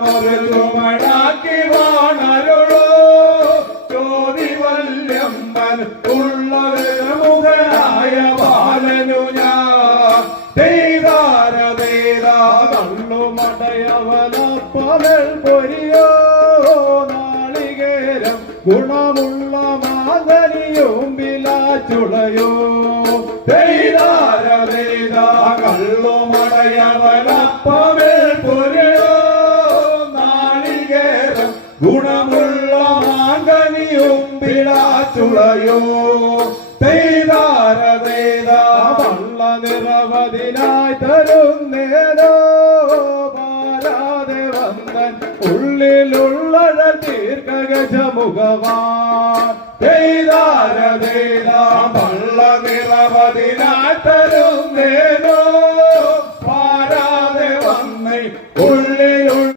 ഒരു ചുമടാക്കി വാണരുളോ. ചോതി വല്യമ്മൻ ഉള്ളവരമുഖനായ ബാലനു ഞാൻ. ചെയ്താര ചെയ്താ കള്ളുമടയവനപ്പവൾ പൊരിയോ നാളികേരം. ഗുണമുള്ള മാതനിയും വിലാച്ചുളയോ ചെയ്താര ചെയ്താ കള്ളുമടയവനപ്പവൾ ഗുണമുള്ള മാങ്കനിയും പിടാച്ചുളയോ തെയ്താരതേത വള്ള നിറവതിനായി തരുന്നേരോ പാരാതെ വന്ദൻ ഉള്ളിലുള്ളത് ദീർഘഗജമുഖവാൻ. തെയ്താരതേത വള്ള നിറവതിനായി തരുന്നേരോ പാരാതെ വന്നൈ ഉള്ളിൽ